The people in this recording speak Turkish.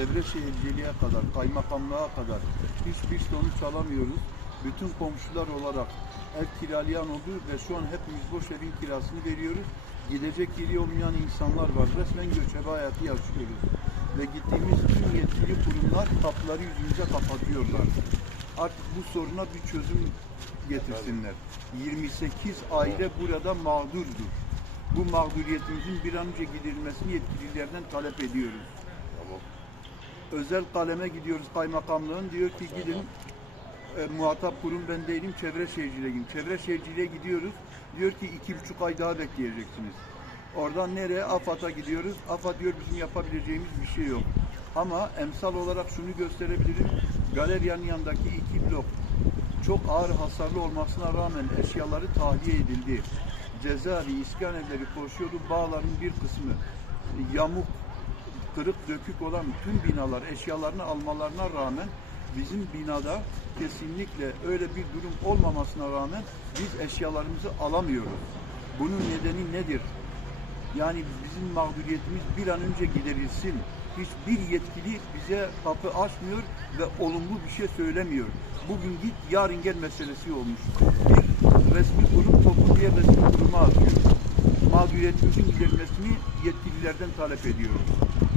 çevre şehirciliğe kadar, kaymakamlığa kadar hiçbir sonuç alamıyoruz. Bütün komşular olarak ev kiralayan oldu ve şu an hepimiz boş evin kirasını veriyoruz. Gidecek yeri olmayan insanlar var. Resmen göçebe hayatı yaşıyoruz. Ve gittiğimiz tüm yetkili kurumlar kapıları yüzümüze kapatıyorlar. Artık bu soruna bir çözüm getirsinler. 28 aile burada mağdurdur. Bu mağduriyetimizin bir an önce giderilmesini yetkililerden talep ediyoruz. Tamam. Özel kaleme gidiyoruz kaymakamlığın diyor ki gidin e, muhatap kurum ben değilim çevre şehirciliğe gidin. Çevre şehirciliğe gidiyoruz diyor ki iki buçuk ay daha bekleyeceksiniz. Oradan nereye? AFAD'a gidiyoruz. AFAD diyor bizim yapabileceğimiz bir şey yok. Ama emsal olarak şunu gösterebilirim. Galeriyanın yanındaki iki blok çok ağır hasarlı olmasına rağmen eşyaları tahliye edildi. Cezaevi, iskan evleri koşuyordu. Bağların bir kısmı yamuk, kırık dökük olan tüm binalar eşyalarını almalarına rağmen bizim binada kesinlikle öyle bir durum olmamasına rağmen biz eşyalarımızı alamıyoruz. Bunun nedeni nedir? Yani bizim mağduriyetimiz bir an önce giderilsin. Hiçbir yetkili bize kapı açmıyor ve olumlu bir şey söylemiyor. Bugün git yarın gel meselesi olmuş. Bir resmi kurum topu diğer resmi kuruma atıyor. Mağduriyetimizin giderilmesini yetkililerden talep ediyoruz.